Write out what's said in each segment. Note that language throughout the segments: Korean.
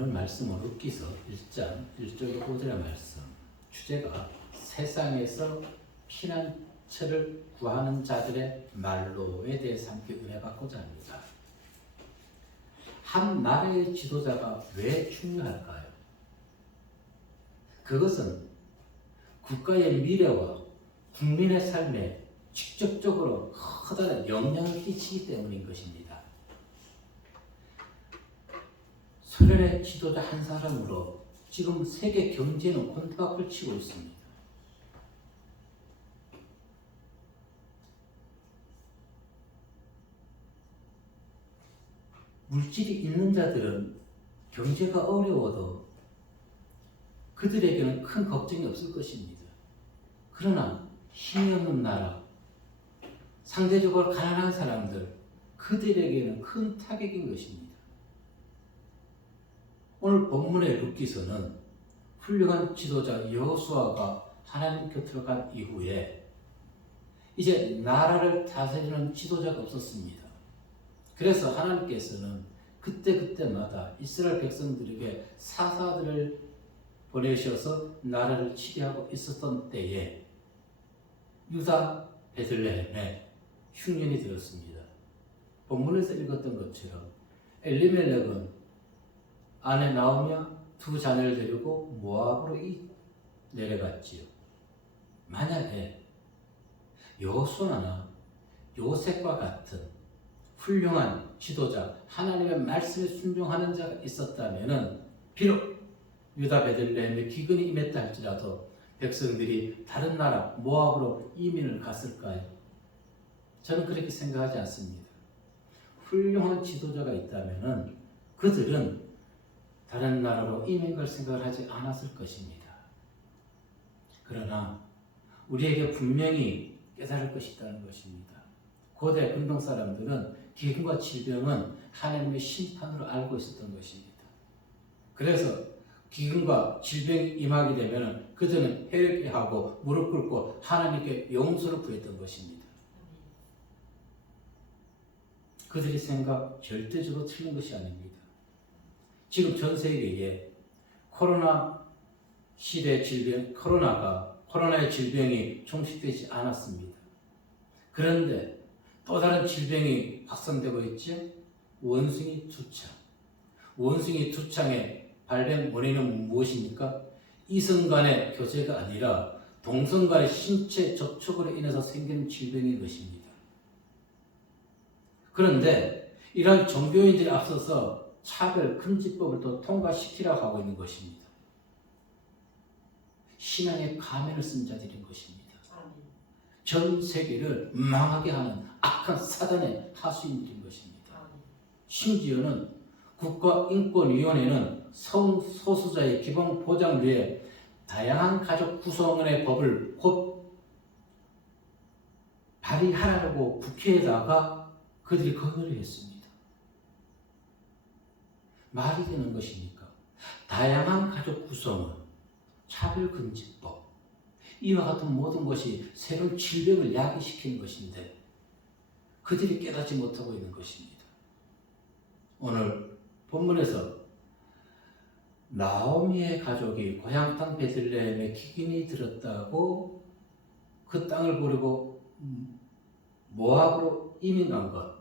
오늘 말씀은 룻기서 1장 1절 5절의 말씀, 주제가 세상에서 피난처를 구하는 자들의 말로에 대해서 함께 은혜 받고자 합니다. 한 나라의 지도자가 왜 중요할까요? 그것은 국가의 미래와 국민의 삶에 직접적으로 커다란 영향을 끼치기 때문인 것입니다. 소련의 지도자 한 사람으로 지금 세계 경제는 곤두박질 치고 있습니다. 물질이 있는 자들은 경제가 어려워도 그들에게는 큰 걱정이 없을 것입니다. 그러나 힘이 없는 나라, 상대적으로 가난한 사람들, 그들에게는 큰 타격인 것입니다. 오늘 본문의 룻기서는 훌륭한 지도자 여호수아가 하나님 곁으로 간 이후에 이제 나라를 다스리는 지도자가 없었습니다. 그래서 하나님께서는 그때마다 이스라엘 백성들에게 사사들을 보내셔서 나라를 치게하고 있었던 때에 유다 베들레헴에 흉년이 들었습니다. 본문에서 읽었던 것처럼 엘리멜렉은 아내 나오며 두 자녀를 데리고 모압으로 내려갔지요. 만약에 여호수아나 요셉과 같은 훌륭한 지도자, 하나님의 말씀에 순종하는 자가 있었다면 비록 유다 베들레헴에 기근이 임했다 할지라도 백성들이 다른 나라 모압으로 이민을 갔을까요? 저는 그렇게 생각하지 않습니다. 훌륭한 지도자가 있다면 그들은 다른 나라로 이민 갈 생각을 하지 않았을 것입니다. 그러나 우리에게 분명히 깨달을 것이 있다는 것입니다. 고대 근동 사람들은 기근과 질병은 하나님의 심판으로 알고 있었던 것입니다. 그래서 기근과 질병이 임하게 되면 그들은 회개하고 무릎 꿇고 하나님께 용서를 구했던 것입니다. 그들의 생각 절대적으로 틀린 것이 아닙니다. 지금 전 세계에 코로나 시대 질병, 코로나의 질병이 종식되지 않았습니다. 그런데 또 다른 질병이 확산되고 있죠. 원숭이 두창. 원숭이 두창의 발병 원인은 무엇입니까? 이성 간의 교제가 아니라 동성 간의 신체 접촉으로 인해서 생기는 질병인 것입니다. 그런데 이러한 종교인들이 앞서서 차별 금지법을 또 통과시키라고 하고 있는 것입니다. 신앙의 가면을 쓴 자들인 것입니다. 전 세계를 망하게 하는 악한 사단의 하수인들인 것입니다. 심지어는 국가인권위원회는 성소수자의 기본 보장 위에 다양한 가족 구성원의 법을 곧 발의하라고 국회에다가 그들이 건의를 했습니다. 말이 되는 것입니까? 다양한 가족 구성원, 차별금지법, 이와 같은 모든 것이 새로운 질병을 야기시키는 것인데 그들이 깨닫지 못하고 있는 것입니다. 오늘 본문에서 나오미의 가족이 고향 땅 베들레헴에 기근이 들었다고 그 땅을 버리고 모압으로 이민 간 것,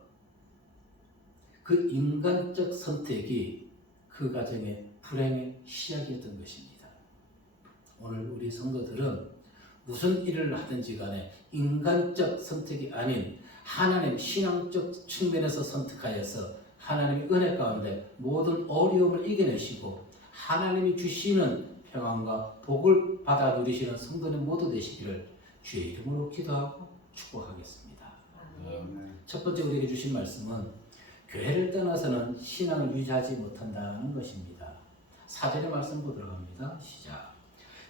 그 인간적 선택이 그 가정의 불행의 시작이었던 것입니다. 오늘 우리 성도들은 무슨 일을 하든지 간에 인간적 선택이 아닌 하나님 신앙적 측면에서 선택하여서 하나님의 은혜 가운데 모든 어려움을 이겨내시고 하나님이 주시는 평안과 복을 받아 누리시는 성도님 모두 되시기를 주의 이름으로 기도하고 축복하겠습니다. 첫 번째 우리에게 주신 말씀은 교회를 떠나서는 신앙을 유지하지 못한다는 것입니다. 4절의 말씀 보도록 합니다. 시작.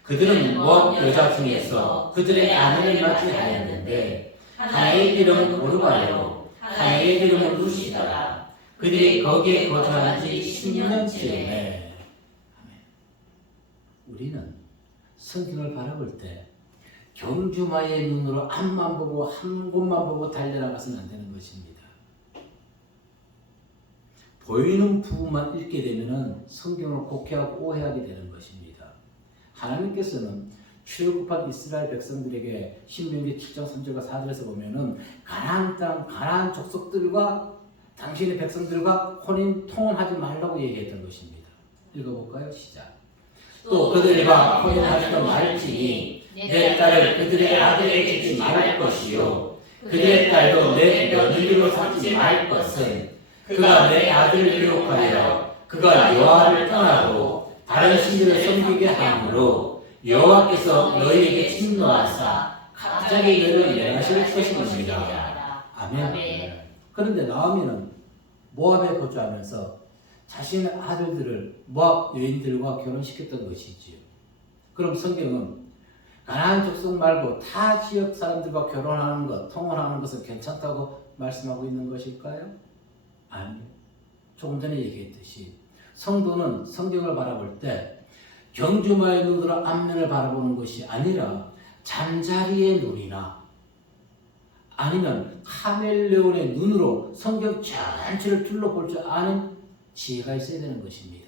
그들은 모압 여자 중에서 그들의 아내를 맞이하였는데 하나의 이름은 오르바요 하나의 이름은 루시더라. 그들이 거기에 거주한 지 10년째에. 우리는 성경을 바라볼 때 경주마의 눈으로 앞만 보고 한 곳만 보고 달려나가서는 안 되는 것입니다. 보이는 부분만 읽게 되면은 성경을 곡해하고 오해하게 되는 것입니다. 하나님께서는 출애굽한 이스라엘 백성들에게 신명기 7장 3절과 4절에서 보면은 가나안 땅, 가나안 족속들과 당신의 백성들과 혼인 통혼하지 말라고 얘기했던 것입니다. 읽어볼까요? 시작. 또 그들과 혼인하지도 말지니 내 딸을 그들의 아들에게 주지 말 것이요 그들의 딸도 내 며느리로 삼지 말 것은 그가 내 아들을 유혹하여 그가 여호와를 떠나고 다른 신들을 섬기게 하므로 여호와께서 너희에게 진노하사 갑자기 너희를 멸하실 것입니다. 아멘. 그런데 나오미는 모압에 거주하면서 자신의 아들들을 모압 여인들과 결혼시켰던 것이지요. 그럼 성경은 가나안 족속 말고 타 지역 사람들과 결혼하는 것, 통혼하는 것은 괜찮다고 말씀하고 있는 것일까요? 아니요. 조금 전에 얘기했듯이 성도는 성경을 바라볼 때 경주마의 눈으로 앞면을 바라보는 것이 아니라 잠자리의 눈이나 아니면 카멜레온의 눈으로 성경 전체를 둘러볼 줄 아는 지혜가 있어야 되는 것입니다.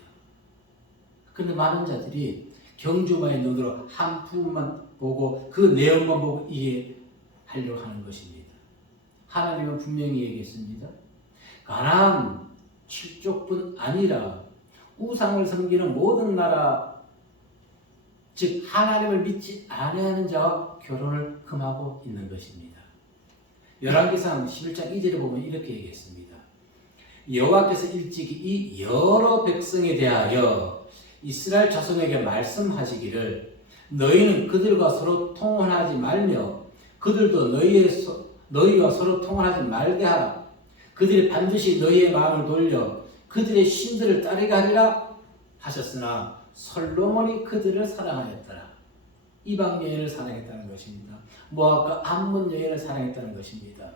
그런데 많은 자들이 경주마의 눈으로 한 부분만 보고 그 내용만 보고 이해하려고 하는 것입니다. 하나님은 분명히 얘기했습니다. 가나안 7족뿐 아니라 우상을 섬기는 모든 나라, 즉 하나님을 믿지 아니하는 자와 결혼을 금하고 있는 것입니다. 열왕기상 11장 2절에 보면 이렇게 얘기했습니다. 여호와께서 일찍이 이 여러 백성에 대하여 이스라엘 자손에게 말씀하시기를 너희는 그들과 서로 통혼하지 말며 그들도 너희와 서로 통혼하지 말게 하라. 그들이 반드시 너희의 마음을 돌려 그들의 신들을 따르게 하리라 하셨으나 솔로몬이 그들을 사랑하였더라. 이방 여인을 사랑했다는 것입니다. 모압과 암몬 여인을 사랑했다는 것입니다.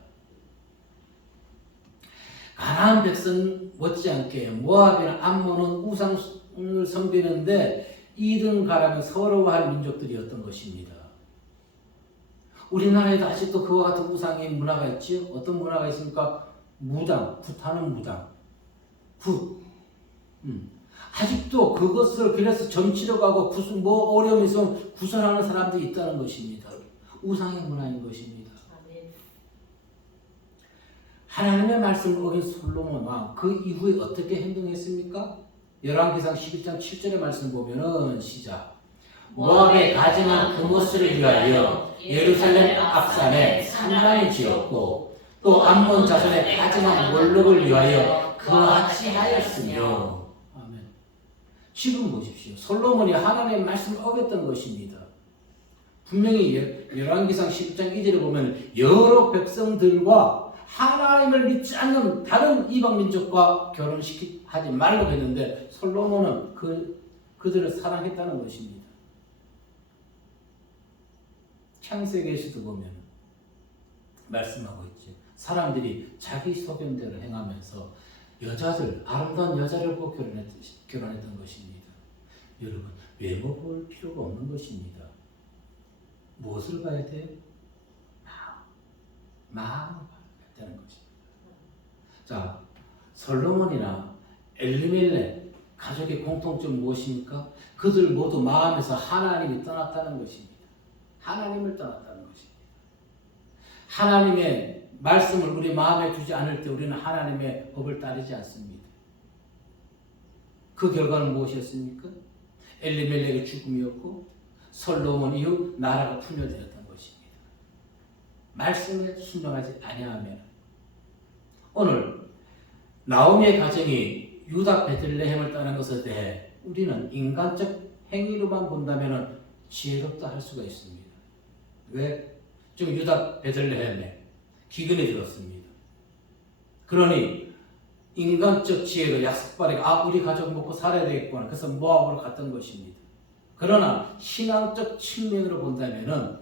가나안 백성 못지않게 모압이나 암몬은 우상을 섬기는데 2등 가람이 서러워할 민족들이었던 것입니다. 우리나라에도 아직도 그와 같은 우상의 문화가 있지요. 어떤 문화가 있습니까? 무당, 굿하는 무당, 굿. 아직도 그것을 그래서 점치러 가고 뭐 어려움이 있으면 구설하는 사람들이 있다는 것입니다. 우상의 문화인 것입니다. 하나님의 말씀을 어긴 솔로몬 왕, 그 이후에 어떻게 행동했습니까? 열왕기상 11장 7절의 말씀 보면은 시작. 모압에 가증한 그모스를 위하여 예루살렘 앞산에 산당을 지었고 또 암몬 자손의 가증한 몰록을 위하여 그같이 하였으며. 아멘. 지금 보십시오. 솔로몬이 하나님의 말씀을 어겼던 것입니다. 분명히 열왕기상 11장 2절에 보면 여러 백성들과 하나님을 믿지 않는 다른 이방 민족과 결혼하지 말라고 했는데 솔로몬은 그들을 사랑했다는 것입니다. 창세기에서도 보면 말씀하고 있죠. 사람들이 자기 소견대로 행하면서 아름다운 여자를 보고 결혼했던 것입니다. 여러분, 외모 볼 필요가 없는 것입니다. 무엇을 봐야 돼요? 마음을 봐야 되는 것입니다. 자, 솔로몬이나 엘리멜렉 가족의 공통점 무엇입니까? 그들 모두 마음에서 하나님이 떠났다는 것입니다. 하나님을 떠났다는 것입니다. 하나님의 말씀을 우리 마음에 두지 않을 때 우리는 하나님의 법을 따르지 않습니다. 그 결과는 무엇이었습니까? 엘리멜렉의 죽음이었고 솔로몬 이후 나라가 분열되었던 것입니다. 말씀에 순종하지 아니하면 오늘 나오미의 가정이 유다 베들레헴을 떠난 것에 대해 우리는 인간적 행위로만 본다면 지혜롭다 할 수가 있습니다. 왜? 지금 유다 베들레헴에 기근이 들었습니다. 그러니 인간적 지혜로 약속바리가 우리 가족 먹고 살아야 되겠구나. 그래서 모압으로 갔던 것입니다. 그러나 신앙적 측면으로 본다면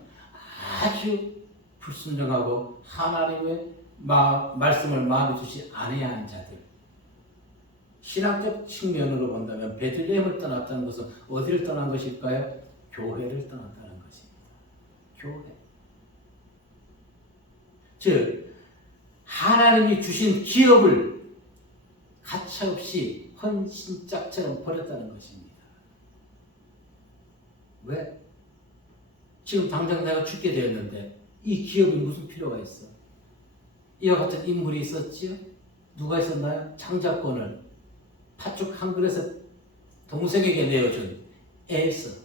아주 불순종하고 하나님의 말씀을 마음에 두지 아니한 자들. 신학적 측면으로 본다면 베들레헴을 떠났다는 것은 어디를 떠난 것일까요? 교회를 떠났다는 것입니다. 교회. 즉 하나님이 주신 기업을 가차없이 헌신짝처럼 버렸다는 것입니다. 왜? 지금 당장 내가 죽게 되었는데 이 기업이 무슨 필요가 있어? 이와 같은 인물이 있었지요? 누가 있었나요? 창작권을 팥죽 한 그릇에 동생에게 내어준 에서.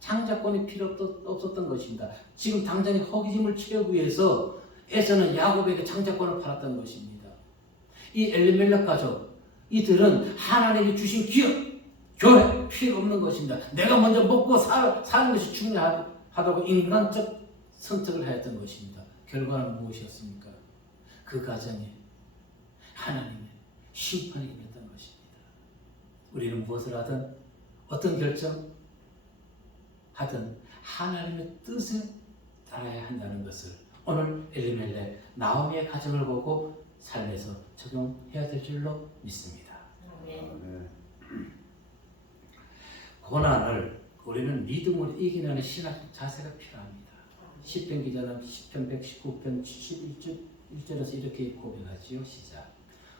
창작권이 필요 없었던 것입니다. 지금 당장의 허기짐을 채우기 위해서 에서는 야곱에게 창작권을 팔았던 것입니다. 이 엘리멜렉 가족, 이들은 하나님이 주신 기업, 교회 필요 없는 것입니다. 내가 먼저 먹고 사는 것이 중요하다고 인간적 선택을 하였던 것입니다. 결과는 무엇이었습니까? 그 가정에 하나님의 심판이 임했던 것입니다. 우리는 무엇을 하든 어떤 결정 하든 하나님의 뜻에 따라야 한다는 것을 오늘 엘리멜렉 나오미의 가정을 보고 삶에서 적용해야 될 줄로 믿습니다. 고난을 우리는 믿음으로 이기는 신학 자세가 필요합니다. 시편 기자는 시편 119편 71절에서 이렇게 고백하지요. 시작.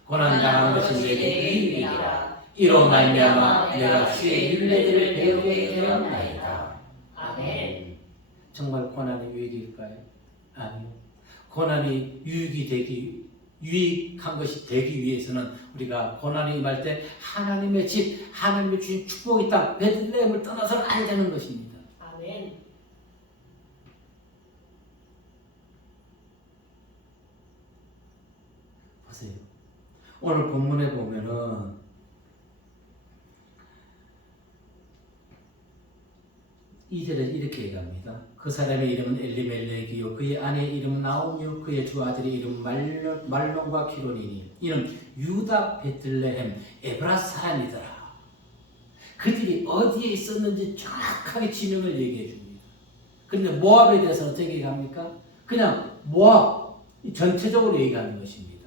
고난 당한 것이 내게 유익이라. 이로 말미암아 내가 주의 율례들을 배우게 되었나이다. 아멘. 정말 고난이 유익일까요? 아니요. 고난이 유익한 것이 되기 위해서는 우리가 고난이 임할 때 하나님의 집, 하나님의 주신 축복의 땅 베들레헴을 떠나서는 안 되는 것입니다. 아멘. 보세요. 오늘 본문에 보면은 이절에 이렇게 얘기합니다. 그 사람의 이름은 엘리멜렉이요 그의 아내의 이름은 나오미요 그의 두 아들의 이름은 말론과 기론이니 이는 유다 베들레헴 에브라 사람이더라. 그들이 어디에 있었는지 정확하게 지명을 얘기해 줍니다. 그런데 모압에 대해서는 어떻게 얘기합니까? 그냥 모압 전체적으로 얘기하는 것입니다.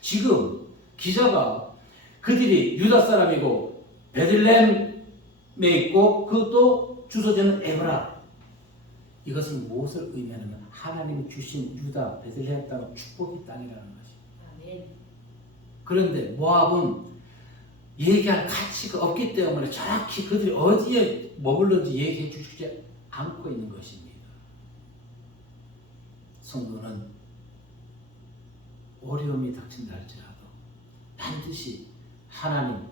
지금 기자가 그들이 유다 사람이고 베들레헴에 있고 그것도 주소지는 에브라. 이것은 무엇을 의미하냐면 하나님이 주신 유다 베들레헴 땅은 축복의 땅이라는 것입니다. 그런데 모압은 얘기할 가치가 없기 때문에 정확히 그들이 어디에 머물는지 얘기해 주지 않고 있는 것입니다. 성도는 어려움이 닥친다 할지라도 반드시 하나님,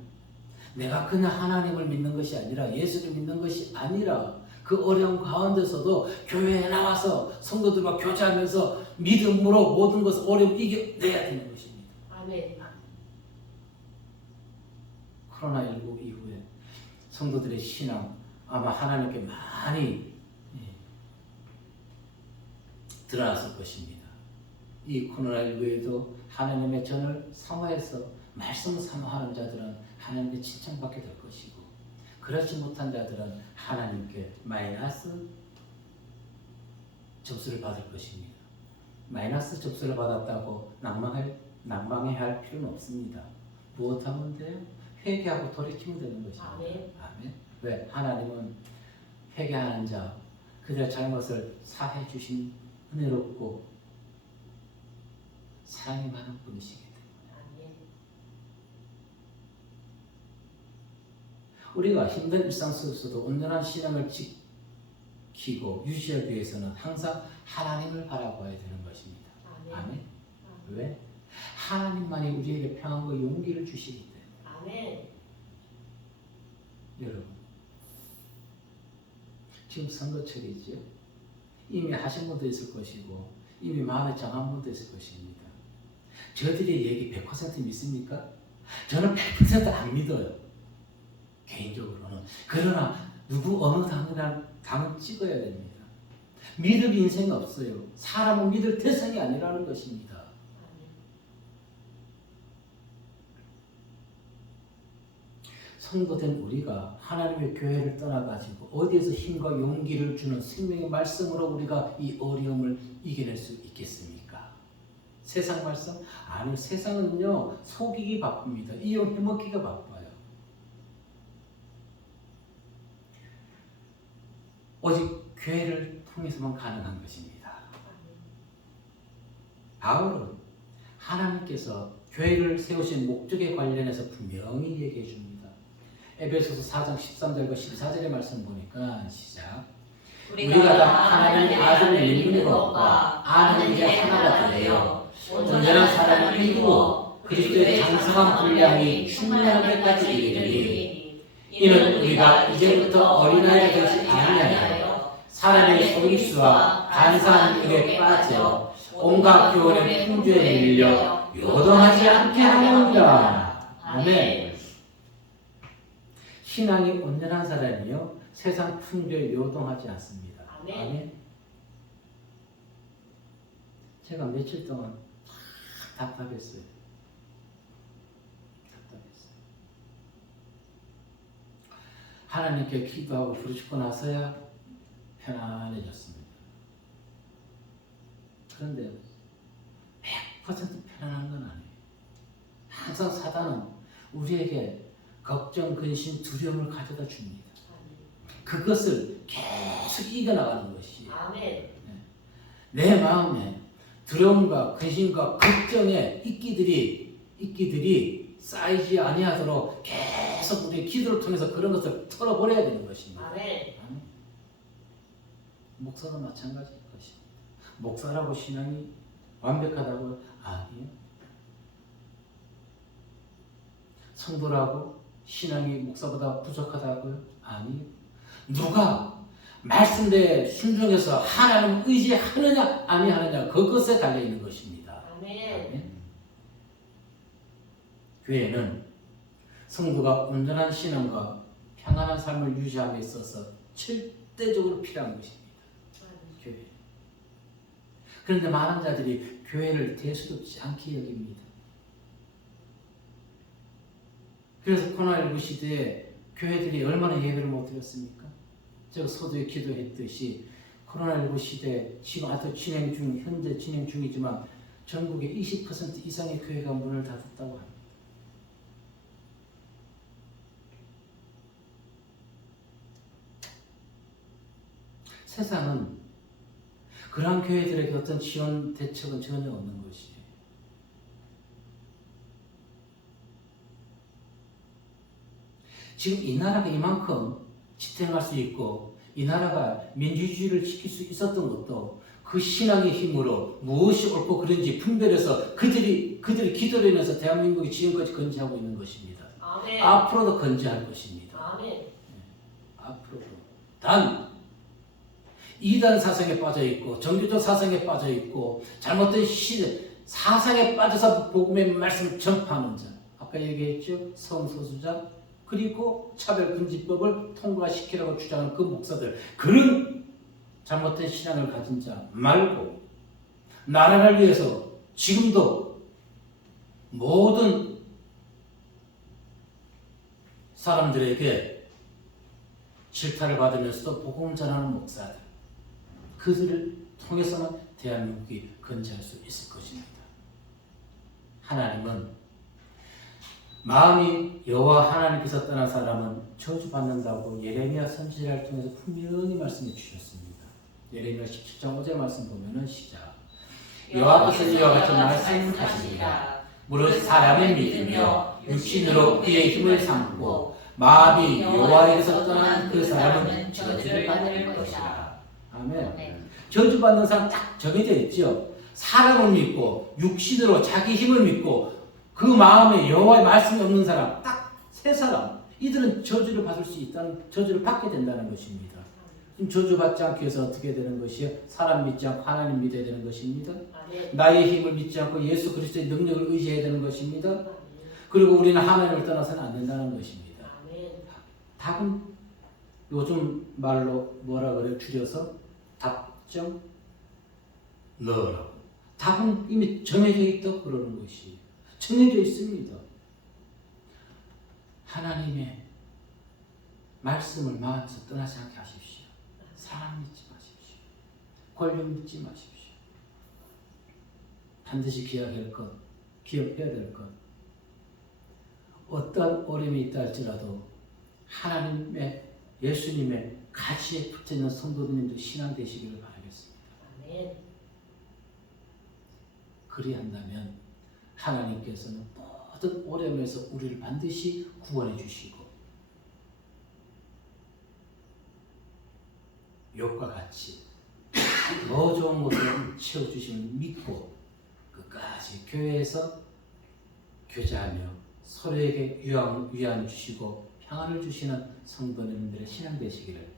내가 그냥 하나님을 믿는 것이 아니라 예수를 믿는 것이 아니라 그 어려운 가운데서도 교회에 나와서 성도들과 교제하면서 믿음으로 모든 것을 어려움 이겨내야 되는 것입니다. 아멘. 코로나19 이후에 성도들의 신앙 아마 하나님께 많이 드러났을 것입니다. 이 코로나19에도 하나님의 전을 사모해서 말씀을 사모하는 자들은 하나님께 칭찬받게 될 것이고 그렇지 못한 자들은 하나님께 마이너스 접수를 받을 것입니다. 마이너스 접수를 받았다고 낭망해야 할 필요는 없습니다. 무엇하면 돼요? 회개하고 돌이키면 되는 것입니다. 아멘. 아멘. 왜? 하나님은 회개하는 자 그들의 잘못을 사해 주신 은혜롭고 사랑이 많은 분이시기 때문에 우리가 힘든 일상 속에서도 온전한 신앙을 지키고 유지하기 위해서는 항상 하나님을 바라봐야 되는 것입니다. 아멘. 왜? 하나님만이 우리에게 평안과 용기를 주시기 때문에. 아멘. 여러분, 지금 선거철이죠. 이미 하신 분도 있을 것이고 이미 마음에 정한 분도 있을 것입니다. 저들의 얘기 100% 믿습니까? 저는 100%안 믿어요. 개인적으로는. 그러나 어느 당은 찍어야 됩니다. 믿을 인생이 없어요. 사람은 믿을 대상이 아니라는 것입니다. 성도된 우리가 하나님의 교회를 떠나가지고 어디에서 힘과 용기를 주는 생명의 말씀으로 우리가 이 어려움을 이겨낼 수 있겠습니까? 세상 말씀? 아니, 세상은요 속이기 바쁩니다. 이용해먹기가 바빠요. 오직 교회를 통해서만 가능한 것입니다. 바울은 하나님께서 교회를 세우신 목적에 관련해서 분명히 얘기해 줍니다. 에베소서 4장 13절과 14절의 말씀 보니까 시작. 우리가 다 하나님의 아들을 믿는 것과 아는 게 하나가 되어 온전한 사람을 이루어 그리스도의 장성한 분량이 충만한 데까지 이르리니 이는 우리가 이제부터 어린아이가 되지 아니하여 사람의 속임수와 간사한 일에 빠져 온갖 교훈의 풍조에 밀려 요동하지 않게 하느니라. 아멘. 신앙이 온전한 사람이요 세상 풍조에 요동하지 않습니다. 아멘. 제가 며칠 동안 답답했어요. 하나님께 기도하고 부르짖고 나서야 편안해졌습니다. 그런데 100% 편안한 건 아니에요. 항상 사단은 우리에게 걱정, 근심, 두려움을 가져다 줍니다. 그것을 계속 이겨나가는 것이 내 마음에 두려움과 근심과 걱정의 이끼들이 쌓이지 아니하도록 계속 우리의 기도를 통해서 그런 것을 털어버려야 되는 것입니다. 아멘. 목사도 마찬가지일 것입니다. 목사라고 신앙이 완벽하다고? 아니에요. 성도라고 신앙이 목사보다 부족하다고요? 아니에요. 누가 말씀대에 순종해서 하나님 의지하느냐 아니하느냐 그것에 달려있는 것입니다. 아멘. 교회는 성도가 온전한 신앙과 평안한 삶을 유지함에 있어서 절대적으로 필요한 것입니다. 교회. 그런데 많은 자들이 교회를 대수롭지 않게 여깁니다. 그래서 코로나19 시대에 교회들이 얼마나 예배를 못 드렸습니까? 제가 서두에 기도했듯이 코로나19 시대에 지금 아직 현재 진행 중이지만 전국의 20% 이상의 교회가 문을 닫았다고 합니다. 세상은 그러한 교회들에게 어떤 지원 대책은 전혀 없는 것이에요. 지금 이 나라가 이만큼 지탱할 수 있고 이 나라가 민주주의를 지킬 수 있었던 것도 그 신앙의 힘으로 무엇이 옳고 그른지 분별해서 그들이 기도를 인해서 대한민국이 지금까지 건재하고 있는 것입니다. 아멘. 앞으로도 건재할 것입니다. 아멘. 네. 앞으로도. 단 이단 사상에 빠져 있고 종교적 사상에 빠져 있고 잘못된 사상에 빠져서 복음의 말씀을 전파하는 자, 아까 얘기했죠? 성소수자 그리고 차별금지법을 통과시키라고 주장하는 그 목사들, 그런 잘못된 신앙을 가진 자 말고 나라를 위해서 지금도 모든 사람들에게 질타를 받으면서도 복음 전하는 목사들, 그들을 통해서만 대한민국이 건재할 수 있을 것입니다. 하나님은 마음이 여호와 하나님께서 떠난 사람은 저주받는다고 예레미야 선지자를 통해서 분명히 말씀해 주셨습니다. 예레미야 17장 5절 말씀 보면은 시작. 여호와께서 이와 같은 말씀하시니라. 무릇 사람을 믿으며 육신으로 그의 힘을 삼고 마음이 여호와에게서 떠난 그 사람은 저주를 받을 것이라. 아멘. 저주받는 사람 딱 정해져 있죠. 사람을 믿고 육신으로 자기 힘을 믿고 그 마음에 여호와의 말씀이 없는 사람 딱 세 사람, 이들은 저주를 받을 수 있다는, 저주를 받게 된다는 것입니다. 저주받지 않기 위해서 어떻게 되는 것이요? 사람 믿지 않고 하나님 믿어야 되는 것입니다. 나의 힘을 믿지 않고 예수 그리스도의 능력을 의지해야 되는 것입니다. 그리고 우리는 하나님을 떠나서는 안 된다는 것입니다. 답은 요즘 말로 뭐라 그래요? 줄여서 답정 너라고. 답은 이미 정해져 있다고 그러는 것이 정해져 있습니다. 하나님의 말씀을 마음에서 떠나지 않게 하십시오. 사람 믿지 마십시오. 권력 믿지 마십시오. 반드시 기억해야 될 것. 어떤 어려움이 있다 할지라도 하나님의 예수님의 가시에 붙어있는 성도님도 신앙 되시기를 바라겠습니다. 아멘. 그리한다면 하나님께서는 모든 어려움에서 우리를 반드시 구원해 주시고 욥과 같이 더 좋은 것으로 채워주시는 믿고 끝까지 교회에서 교제하며 서로에게 위안 주시고 평안을 주시는 성도님들의 신앙 되시기를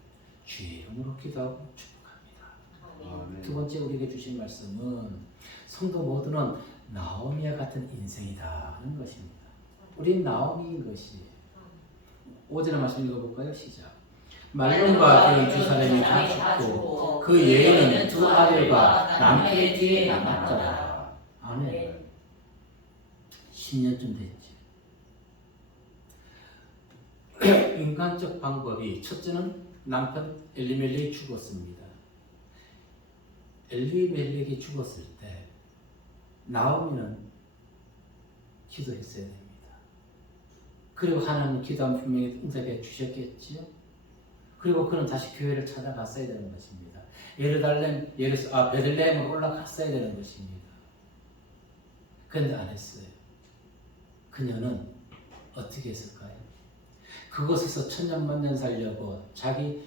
주의 이름으로 기도하고 축복합니다. 두 번째 우리에게 주신 말씀은 성도 모두는 나오미와 같은 인생이다 하는 것입니다. 우린 나오미인 것이에요. 5절의 말씀 읽어볼까요? 시작. 말론과 기른 두 사람이 다 죽고 그 예에는 두 아들과 남편의 뒤에 남았더라. 아멘. 10년쯤 됐지. 인간적 방법이 첫째는 남편 엘리멜렉이 죽었습니다. 엘리멜렉이 죽었을 때 나오미는 기도했어야 됩니다. 그리고 하나님 기도하면 분명히 응답해 주셨겠지요. 그리고 그는 다시 교회를 찾아갔어야 되는 것입니다. 베들레헴으로 올라갔어야 되는 것입니다. 그런데 안 했어요. 그녀는 어떻게 했을까요? 그곳에서 천년만년 살려고 자기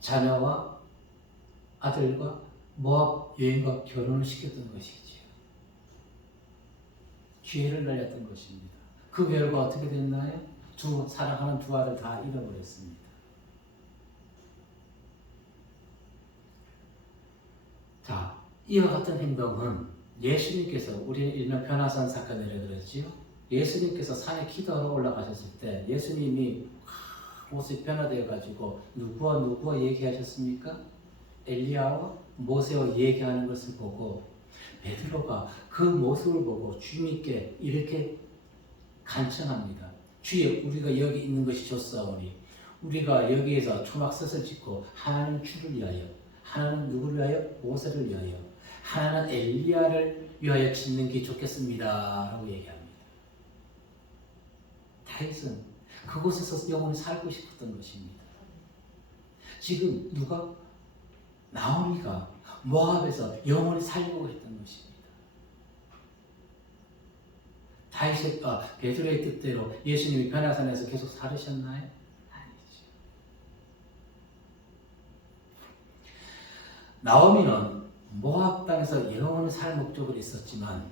자녀와 아들과 모압 여인과 결혼을 시켰던 것이지요. 기회를 날렸던 것입니다. 그 결과 어떻게 됐나요? 사랑하는 두 아들 다 잃어버렸습니다. 자, 이와 같은 행동은 예수님께서 우리는 일명 변화산 사건이라고 그랬지요. 예수님께서 산에 기도하러 올라가셨을 때 예수님이 모습이 변화되어 가지고 누구와 얘기하셨습니까? 엘리야와 모세와 얘기하는 것을 보고 베드로가 그 모습을 보고 주님께 이렇게 간청합니다. 주여, 우리가 여기 있는 것이 좋사오니 우리가 여기에서 초막섯을 짓고 하나는 주를 위하여, 하나는 누구를 위하여? 모세를 위하여, 하나는 엘리야를 위하여 짓는 게 좋겠습니다 라고 얘기합니다. 다윗은 그곳에서 영원히 살고 싶었던 것입니다. 지금 누가? 나오미가 모압에서 영원히 살려고 했던 것입니다. 베드로의 뜻대로 예수님이 변화산에서 계속 살으셨나요? 아니죠. 나오미는 모압 땅에서 영원히 살 목적으로 있었지만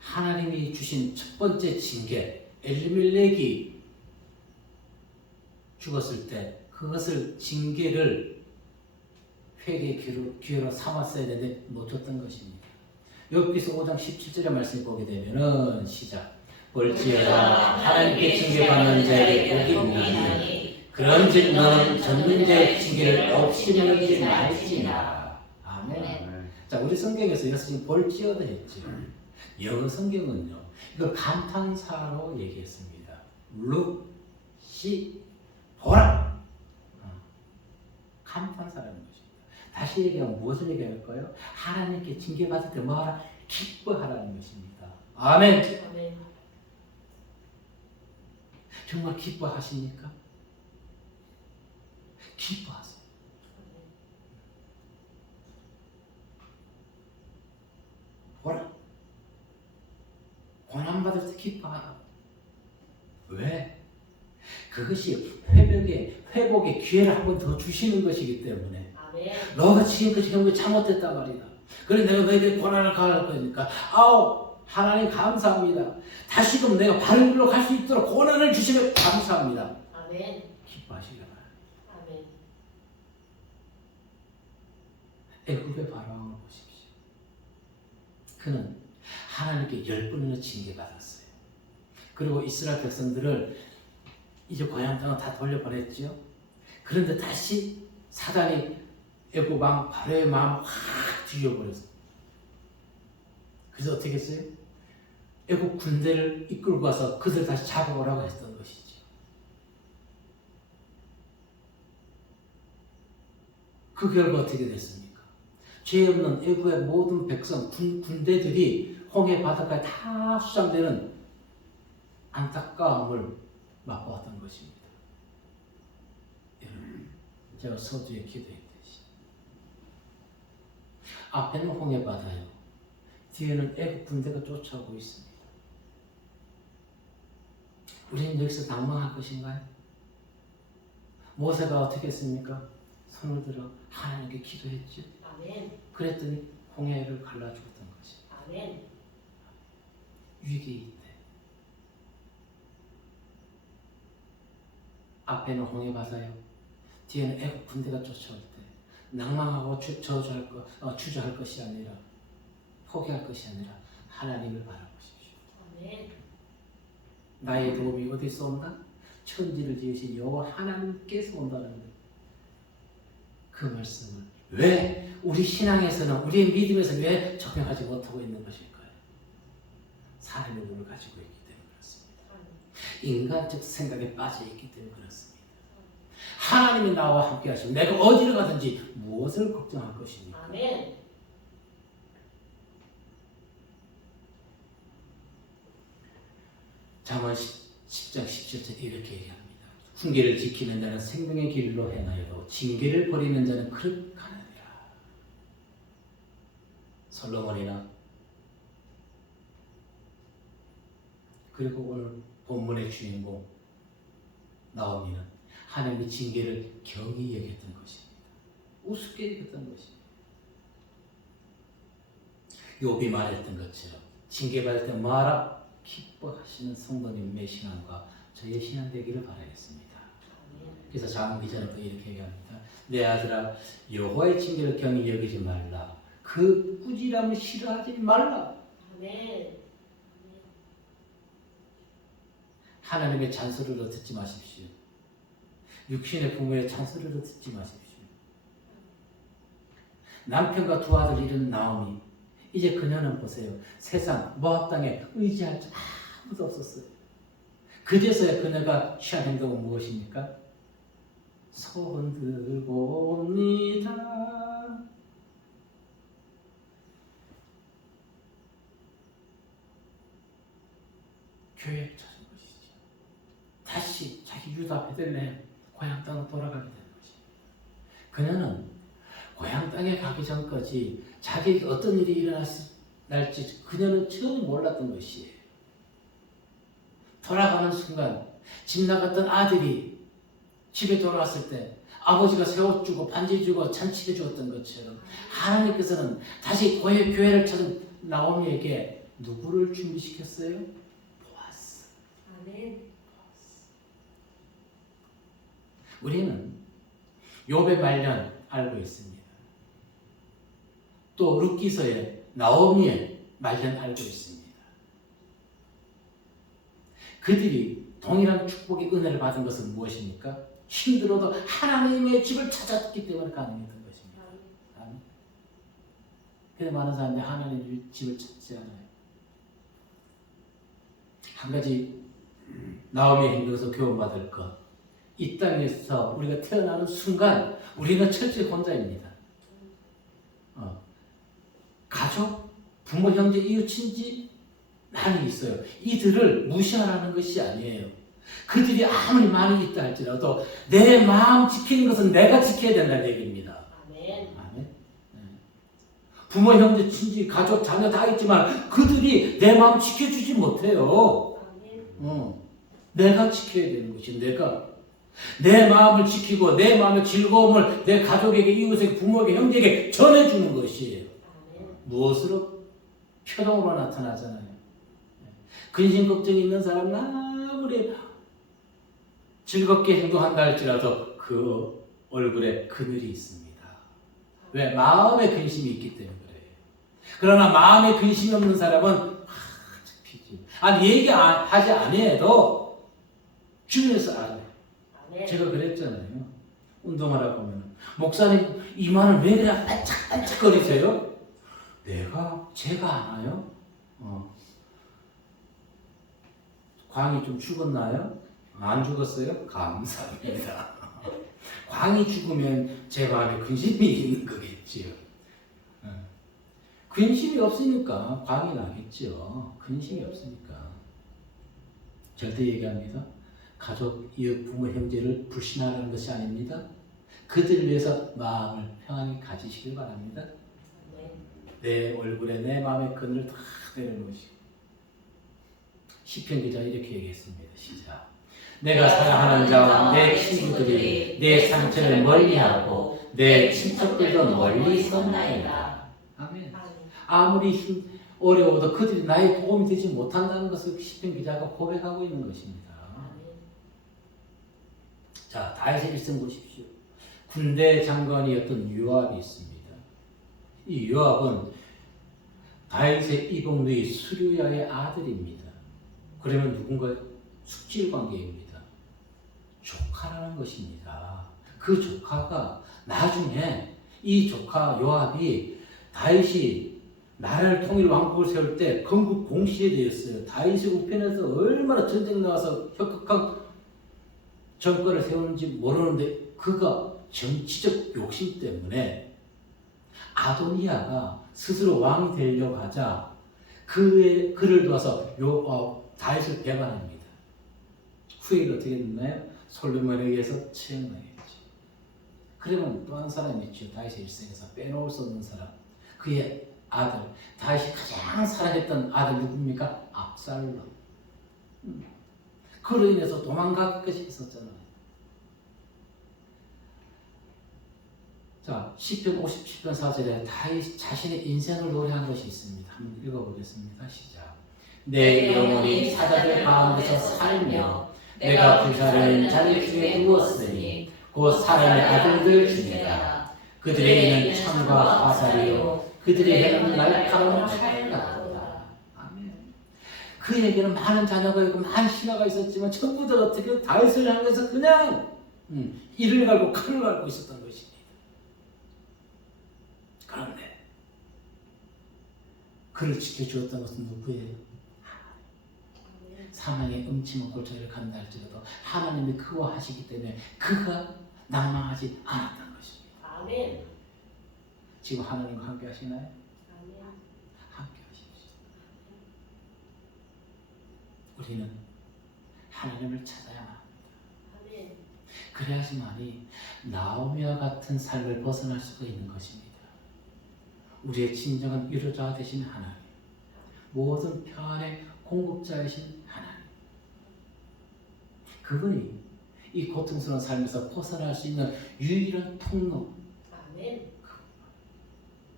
하나님이 주신 첫 번째 징계, 엘리멜렉이 죽었을 때 그것을 징계를 회개의 기회로 삼았어야 되는데 놓쳤던 것입니다. 욥기서 5장 17절의 말씀을 보게 되면은 시작. 볼지어다 하나님께 징계받는 자에게 복이 있나니 그런즉 너는 전능자의 징계를 없이는 말지니라. 아멘. 자, 우리 성경에서 이것을 지금 볼지어다 했죠. 영어 성경은요 이걸 감탄사로 얘기했습니다. Look, see, 보라. 감탄사라는 것입니다. 다시 얘기하면 무엇을 얘기할까요? 하나님께 징계받을 때 뭐하라? 기뻐하라는 것입니다. 아멘. 아멘. 정말 기뻐하십니까? 기뻐하세요. 보라. 고난받을 때 기뻐하라. 왜? 그것이 회복의 기회를 한 번 더 주시는 것이기 때문에. 아멘. 너가 지금까지 한 번 잘못했단 말이다. 그래 내가 너희들 고난을 가할 거니까 하나님 감사합니다. 다시금 내가 바른 길로 갈 수 있도록 고난을 주시면 감사합니다. 아멘. 기뻐하시기 바랍니다. 아멘. 애굽의 바로왕을 보십시오. 그는 하나님께 10번이나 징계받았어요. 그리고 이스라엘 백성들을 이제 고향 땅을 다 돌려보냈죠. 그런데 다시 사단이 애굽 왕 바로의 마음을 확 뒤져버렸어요. 그래서 어떻게 했어요? 애굽 군대를 이끌고 가서 그들 다시 잡아오라고 했던 것이죠. 그 결과 어떻게 됐습니까? 죄 없는 애굽의 모든 백성, 군대들이 홍해 바닷가에 다 수장되는 안타까움을 맛보았던 것입니다. 여러분, 제가 서두에 기도했듯이 앞에는 홍해 바다요, 뒤에는 애국 군대가 쫓아오고 있습니다. 우리는 여기서 낭망할 것인가요? 모세가 어떻게 했습니까? 손을 들어 하나님께 기도했죠. 아멘. 그랬더니 홍해를 갈라주었던 것이. 아멘. 위기에 있대. 앞에는 홍해 바다요. 뒤에는 애국 군대가 쫓아올 때 낭망하고 주저할 것이 아니라 포기할 것이 아니라 하나님을 바라보십시오. 아멘. 나의 도움이 어디서 온다? 천지를 지으신 여호와 하나님께서 온다는 것. 그 말씀을 왜 우리 신앙에서는 우리의 믿음에서 왜 적용하지 못하고 있는 것일까요? 사람의 눈을 가지고 있기 때문에 그렇습니다. 인간적 생각에 빠져 있기 때문에 그렇습니다. 하나님이 나와 함께 하시면 내가 어디를 가든지 무엇을 걱정할 것입니까? 아멘. 잠언 10장 17절 이렇게 얘기합니다. 훈계를 지키는 자는 생명의 길로 행하여도 징계를 버리는 자는 그릇 가느니라. 솔로몬이나 그리고 오늘 본문의 주인공 나오미는 하나님의 징계를 경히 여겼던 것입니다. 우습게 여겼던 것입니다. 욥이 말했던 것처럼 징계받을 때 뭐하라? 기뻐하시는 성도님의 신앙과 저의 신앙 되기를 바라겠습니다. 그래서 자문 기자는 또 이렇게 얘기합니다. 내 아들아, 여호와의 징계를 경히 여기지 말라. 그 꾸지람을 싫어하지 말라. 아멘. 하나님의 잔소리로 듣지 마십시오. 육신의 부모의 잔소리로 듣지 마십시오. 남편과 두 아들 잃은 나오미, 이제 그녀는 보세요. 세상 모압 땅에 의지할 자 아무도 없었어요. 그제서야 그녀가 취한 행동은 무엇입니까? 손 들고 옵니다. 교회에 찾은 것이죠. 다시 자기 유다 베들레헴 고향 땅으로 돌아가게 되는 것입니다. 그녀는 고향 땅에 가기 전까지 자기에게 어떤 일이 일어날지 그녀는 전혀 몰랐던 것이에요. 돌아가는 순간 집 나갔던 아들이 집에 돌아왔을 때 아버지가 새 옷 주고 반지 주고 잔치해 주었던 것처럼 하나님께서는 다시 교회를 찾은 나오미에게 누구를 준비시켰어요? 보아스. 아멘. 우리는 욥의 말년 알고 있습니다. 또 룻기서의 나오미의 말년 알고 있습니다. 그들이 동일한 축복의 은혜를 받은 것은 무엇입니까? 힘들어도 하나님의 집을 찾았기 때문에 가능했던 것입니다. 아멘. 근데 많은 사람들이 하나님의 집을 찾지 않아요. 한 가지 나오미의 행동에서 교훈받을 것. 이 땅에서 우리가 태어나는 순간 우리는 철저히 혼자입니다. 가족, 부모, 형제, 이웃, 친지 많이 있어요. 이들을 무시하라는 것이 아니에요. 그들이 아무리 많이 있다 할지라도 내 마음 지키는 것은 내가 지켜야 된다는 얘기입니다. 아멘. 아멘. 부모, 형제, 친지, 가족, 자녀 다 있지만 그들이 내 마음 지켜주지 못해요. 아멘. 내가 지켜야 되는 것이 내가 내 마음을 지키고 내 마음의 즐거움을 내 가족에게, 이웃에게, 부모에게, 형제에게 전해주는 것이에요. 무엇으로? 표정으로 나타나잖아요. 근심 걱정이 있는 사람은 아무리 즐겁게 행동한다 할지라도 그 얼굴에 그늘이 있습니다. 왜? 마음에 근심이 있기 때문에 그래요. 그러나 마음에 근심이 없는 사람은 피지. 아니 얘기하지 아니해도 주변에서 알아요. 제가 그랬잖아요. 운동하다 보면 목사님 이마는 왜 그냥 반짝반짝거리세요? 제가 아나요? 광이 좀 죽었나요? 안 죽었어요? 감사합니다. 광이 죽으면 제 마음에 근심이 있는 거겠지요. 근심이 없으니까 광이 나겠죠. 근심이 없으니까. 절대 얘기합니다. 가족, 이웃, 부모, 형제를 불신하는 것이 아닙니다. 그들을 위해서 마음을 평안히 가지시길 바랍니다. 내 얼굴에 내 마음의 그늘을 다 내려놓으시고 시편 기자 이렇게 얘기했습니다. 시작. 내가 사랑하는 자와 내 친구들이 내 상처를 멀리하고 내 친척들도 멀리 있었나이다. 아멘. 아무리 어려워도 그들이 나의 도움이 되지 못한다는 것을 시편 기자가 고백하고 있는 것입니다. 자, 다윗의 일생 보십시오. 군대 장관이었던 요압이 있습니다. 이 요압은 다윗의 이복누이 수르야의 아들입니다. 그러면 누군가요? 숙질 관계입니다. 조카라는 것입니다. 그 조카가 나중에 이 조카 요압이 다윗이 나라를 통일 왕국을 세울 때 건국 공시에 되었어요. 다윗의 우편에서 얼마나 전쟁 나와서 혁혁한 정권을 세우는지 모르는데 그가 정치적 욕심 때문에 아도니아가 스스로 왕이 되려고 하자 그를 도와서 다윗을 배반합니다. 후에 어떻게 됐나요? 솔로몬에 의해서 처형당했죠. 그러면 또 한 사람이 있죠. 다윗의 일생에서 빼놓을 수 없는 사람. 그의 아들, 다윗이 가장 사랑했던 아들 누굽니까? 압살롬. 그로 인해서 도망갈 것이 있었잖아요. 자, 시편 57편 4절에 다윗 자신의 인생을 노래한 것이 있습니다. 한번 읽어보겠습니다. 시작. 내 영혼이 사자들 가운데서 살며 내가 불사르는 자리 중에 누웠으니 곧 사람의 아들들 중이다. 그들의 이는 창과 화살이요 그들의 혀는 날카로운 칼 같도다. 아멘. 그에게는 많은 자녀가 있고 많은 신하가 있었지만 전부 다 어떻게 다윗을 향해서 그냥 이를 갈고 칼을 갈고 있었던 것입니다. 그런데 그를 지켜주었던 것은 누구예요? 사망의 음침한 골짜기를 간다 할지라도 하나님이 그와 하시기 때문에 그가 낭망하지 않았던 것입니다. 아멘. 지금 하나님과 함께 하시나요? 아멘. 함께 하십시오. 우리는 하나님을 찾아야 합니다. 아멘. 그래야지만이 나오미와 같은 삶을 벗어날 수가 있는 것입니다. 우리의 진정한 위로자 되신 하나님, 모든 평안의 공급자이신 하나님, 그분이 이 고통스러운 삶에서 벗어날 수 있는 유일한 통로. 아멘.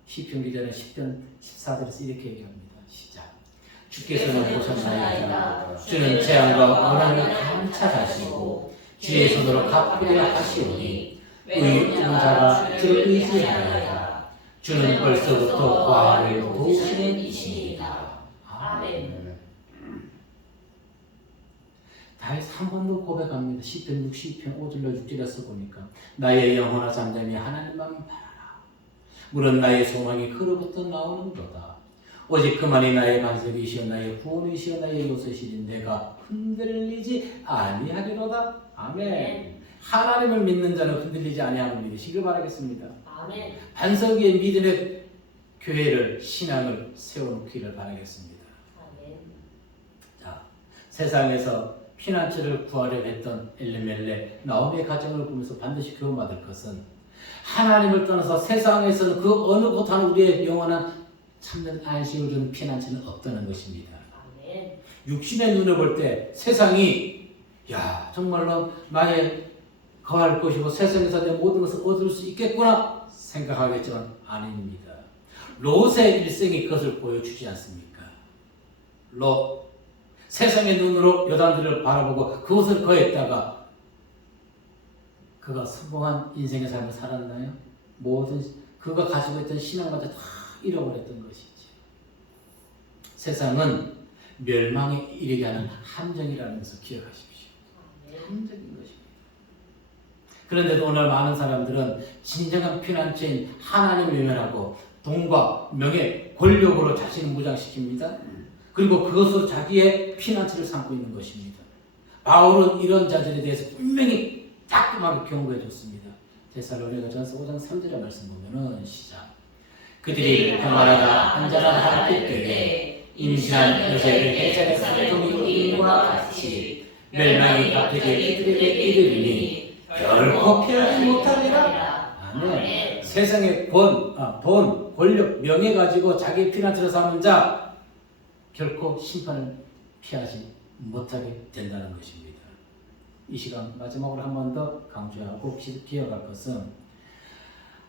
시편 기자는 10편 14절에서 이렇게 얘기합니다. 시작. 주께서는 보셨나이다. 주는 재앙과 고난을 감찰하시고 주의 손으로 갚으려 하시오니 의로운 자가 주를 의지하나이다. 주는 벌써부터 과를 도우시는 이시니이다. 아멘. 다윗 한 번 더 고백합니다. 시편 60편 5절로 6절에서 보니까 나의 영혼아 잠잠히 하나님만 바라라. 물은 나의 소망이 그로부터 나오는도다. 오직 그만이 나의 반석이시여 나의 구원이시여 나의 요새시니 내가 흔들리지 아니하리로다. 아멘. 하나님을 믿는 자는 흔들리지 아니함을 믿으시길 바라겠습니다. 아멘. 반석 위에 믿음의 교회를 신앙을 세워놓기를 바라겠습니다. 아멘. 자, 세상에서 피난처를 구하려 했던 엘리멜렉, 나오미의 가정을 보면서 반드시 교훈받을 것은 하나님을 떠나서 세상에서는 그 어느 곳 하나 우리의 영원한 참된 안식을 주는 피난처는 없다는 것입니다. 아멘. 육신의 눈을 볼 때 세상이 야 정말로 나의 거할 것이고 세상에서 내 모든 것을 얻을 수 있겠구나 생각하겠지만 아닙니다. 롯의 일생이 그것을 보여주지 않습니까? 롯 세상의 눈으로 여단들을 바라보고 그것을 거했다가 그가 성공한 인생의 삶을 살았나요? 모든 그가 가지고 있던 신앙마저 다 잃어버렸던 것이죠. 세상은 멸망에 이르게 하는 함정이라는 것을 기억하십시오. 함정인 것입니다. 그런데도 오늘 많은 사람들은 진정한 피난처인 하나님을 외면하고 돈과 명예, 권력으로 자신을 무장시킵니다. 그리고 그것으로 자기의 피난처를 삼고 있는 것입니다. 바울은 이런 자들에 대해서 분명히 따끔하게 경고해 줬습니다. 데살로니가전서 5장 3절의 말씀 보면은 시작. 그들이 평안하다 한잔하다 할 때에 임신한 여자를 해자에서 동일과 같이 멸망이 갑자기 그들에게 이르리니 결코 피하지 못하리라. 아멘. 세상의 돈, 권력, 명예 가지고 자기의 피난처로 삼은 자 결코 심판을 피하지 못하게 된다는 것입니다. 이 시간 마지막으로 한 번 더 강조하고 기억할 것은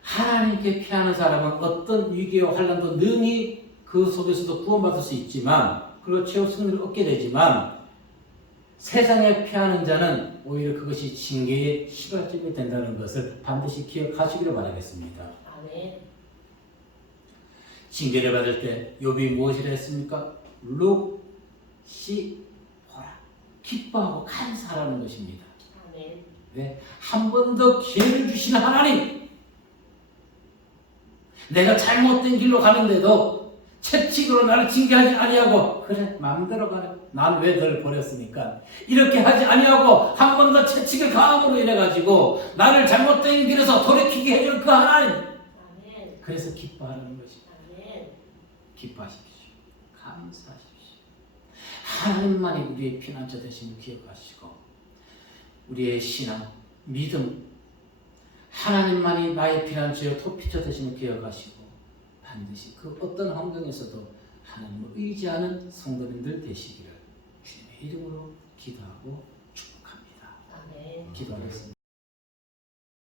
하나님께 피하는 사람은 어떤 위기와 환난도 능히 그 속에서도 구원받을 수 있지만 그리고 최후 승리를 얻게 되지만 세상에 피하는 자는 오히려 그것이 징계의 시발점이 된다는 것을 반드시 기억하시기를 바라겠습니다. 아멘. 징계를 받을 때 욥이 무엇이라 했습니까? 룩시 보라 기뻐하고 감사하라는 것입니다. 아멘. 왜? 한 번 더 기회를 주시는 하나님, 내가 잘못된 길로 가는데도 채찍으로 나를 징계하지 아니하고 그래 마음대로 가라 난 왜 너를 버렸으니까 이렇게 하지 아니하고 한 번 더 채찍을 가함으로 인해 가지고 나를 잘못된 길에서 돌이키게 해줄 그 하나님, 아멘. 그래서 기뻐하라는 것입니다. 아멘. 기뻐하십시오. 감사하십시오. 하나님만이 우리의 피난처 되심을 기억하시고 우리의 신앙, 믿음, 하나님만이 나의 피난처요 토피처 되심을 기억하시고 반드시 그 어떤 환경에서도 하나님을 의지하는 성도님들 되시기를 주님의 이름으로 기도하고 축복합니다. 아멘. 기도하겠습니다.